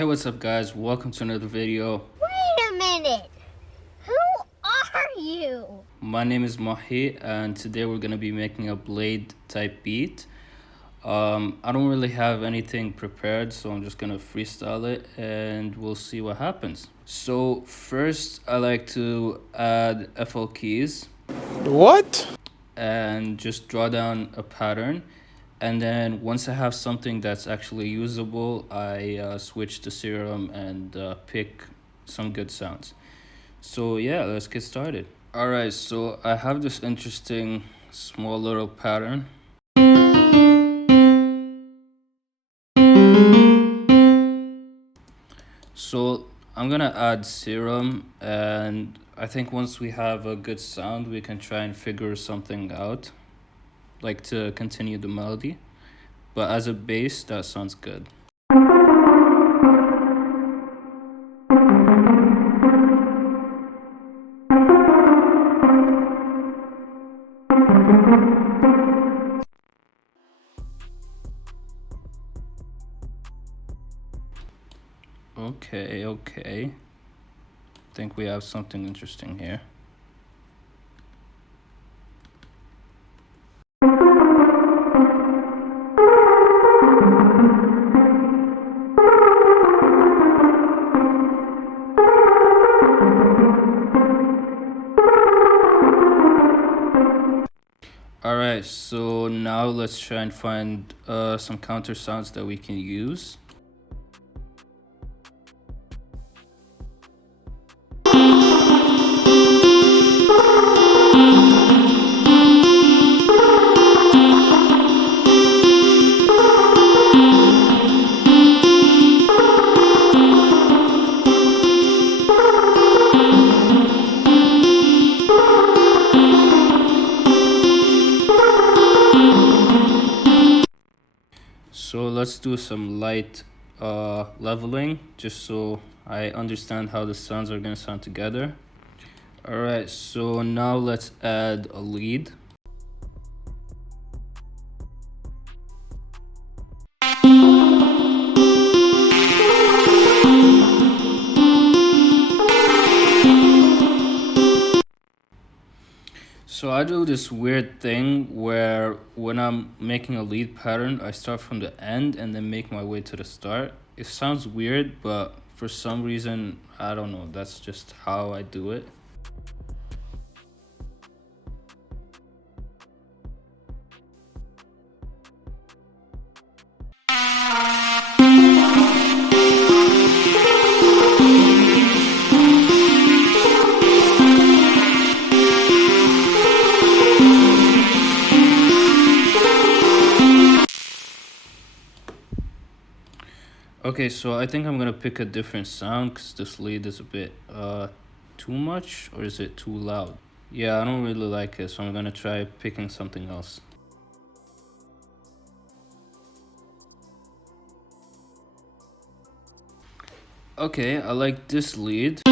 Hey, what's up guys, welcome to another video. Wait a minute, who are you? My name is Mahi and today we're going to be making a blade type beat. I don't really have anything prepared, so I'm just going to freestyle it and we'll see what happens. So first I like to add FL keys. What? And just draw down a pattern. And then once I have something that's actually usable, I switch to serum and pick some good sounds. So yeah, let's get started. Alright, so I have this interesting small little pattern. So I'm gonna add serum, and I think once we have a good sound, we can try and figure something out, like to continue the melody. But as a bass, that sounds good. Okay. I think we have something interesting here. Alright, so now let's try and find some counter sounds that we can use. So let's do some light leveling, just so I understand how the sounds are going to sound together. Alright, so now let's add a lead. So I do this weird thing where when I'm making a lead pattern, I start from the end and then make my way to the start. It sounds weird, but for some reason, I don't know, that's just how I do it. Okay, so I think I'm gonna pick a different sound because this lead is a bit too much, or is it too loud? Yeah, I don't really like it, so I'm gonna try picking something else. Okay, I like this lead.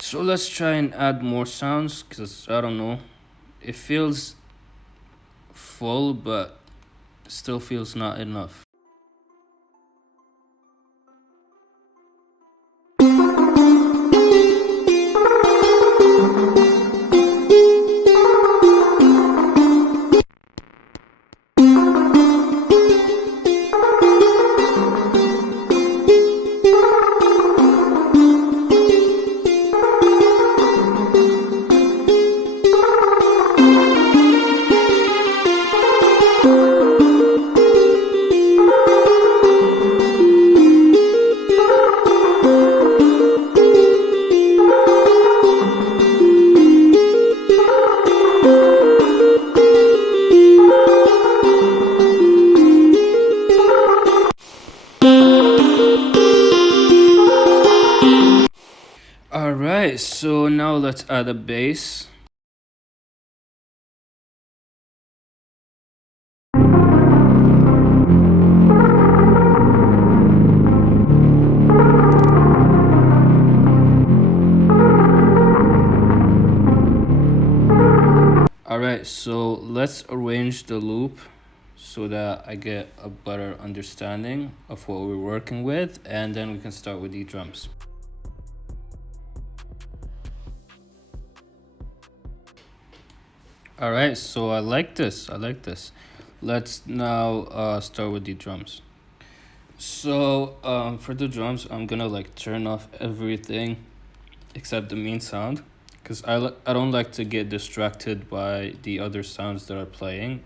So let's try and add more sounds, because I don't know, it feels full but still feels not enough. Alright, so now let's add a bass. Alright, so let's arrange the loop so that I get a better understanding of what we're working with, and then we can start with the drums. Alright, so I like this. Let's now start with the drums. So for the drums, I'm gonna like turn off everything except the main sound, because I don't like to get distracted by the other sounds that are playing.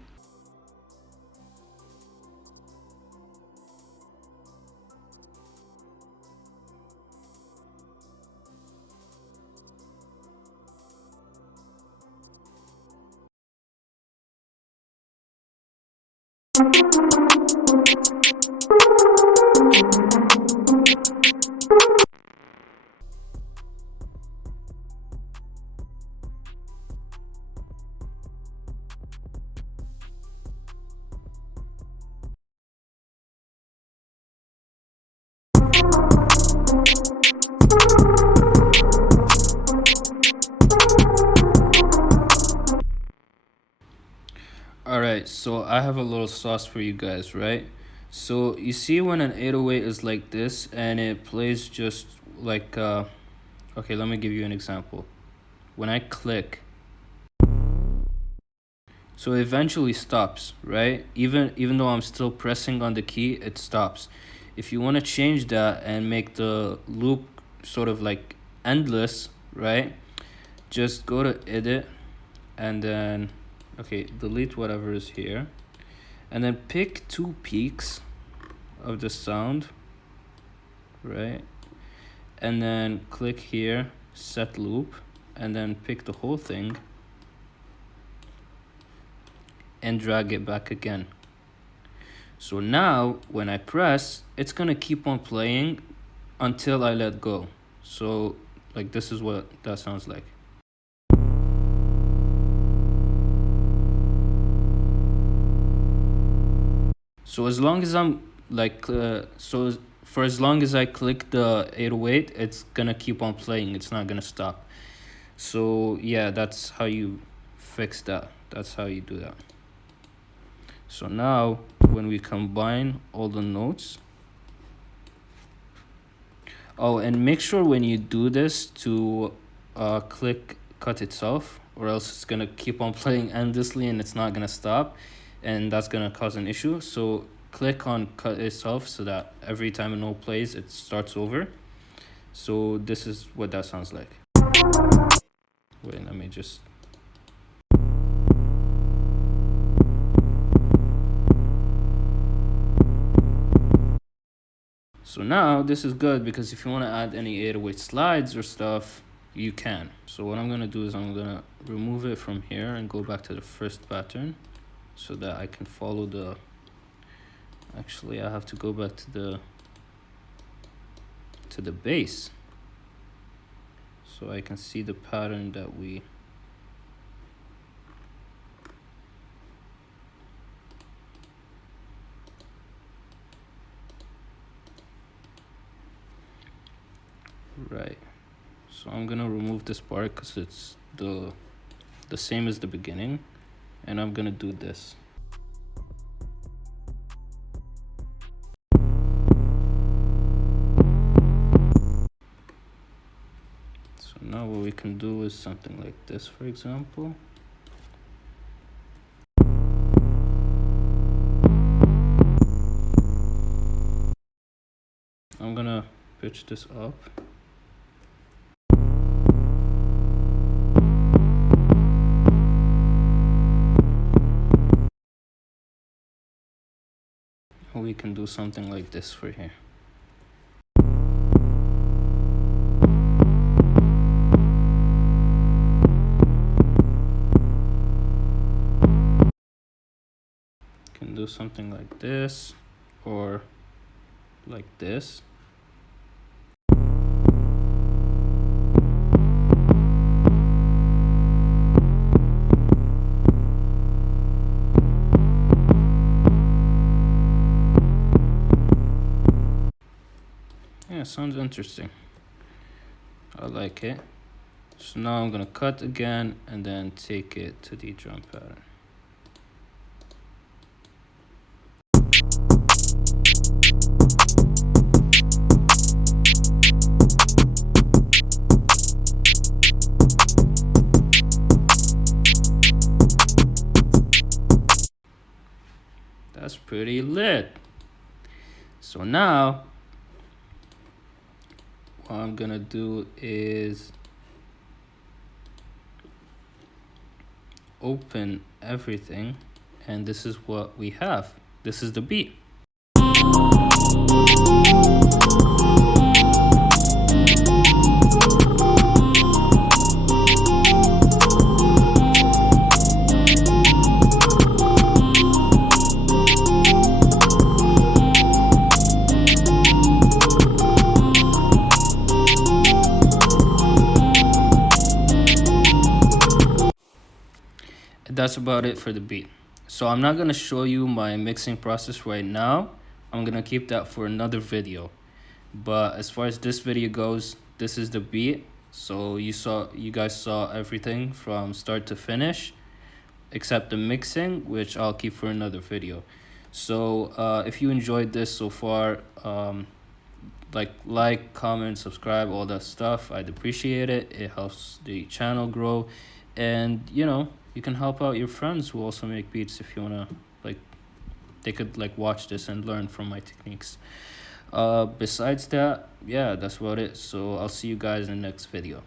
Alright, so I have a little sauce for you guys, right? So you see when an 808 is like this and it plays just like okay, let me give you an example. When I click, so it eventually stops, right? Even though I'm still pressing on the key, it stops. If you want to change that and make the loop sort of like endless, right? Just go to edit and then okay, delete whatever is here, and then pick 2 peaks of the sound, right? And then click here, set loop, and then pick the whole thing and drag it back again. So now when I press, it's gonna keep on playing until I let go. So like this is what that sounds like. So as long as I'm like for as long as I click the 808, it's gonna keep on playing, it's not gonna stop. So yeah, that's how you fix that. That's how you do that. So now when we combine all the notes, oh, and make sure when you do this to click cut itself, or else it's gonna keep on playing endlessly and it's not gonna stop, and that's gonna cause an issue. So click on cut itself so that every time a note plays, it starts over. So this is what that sounds like. Wait, let me just... So now this is good because if you want to add any 808 slides or stuff, you can. So what I'm gonna do is I'm gonna remove it from here and go back to the first pattern so that I can follow the... Actually, I have to go back to the base so I can see the pattern that we... Right. So I'm gonna remove this part because it's the same as the beginning, and I'm gonna do this. So now what we can do is something like this, for example. I'm gonna pitch this up. We can do something like this for here. Can do something like this or like this. Yeah, sounds interesting. I like it. So now I'm gonna cut again and then take it to the drum pattern. That's pretty lit. So now what I'm gonna do is open everything, and this is what we have. This is the beat. That's about it for the beat. So I'm not gonna show you my mixing process right now. I'm gonna keep that for another video. But as far as this video goes, this is the beat. So you guys saw everything from start to finish, except the mixing, which I'll keep for another video. So if you enjoyed this so far, like, comment, subscribe, all that stuff. I'd appreciate it. It helps the channel grow, and you can help out your friends who also make beats if you wanna, they could watch this and learn from my techniques. Besides that, yeah, that's about it. So I'll see you guys in the next video.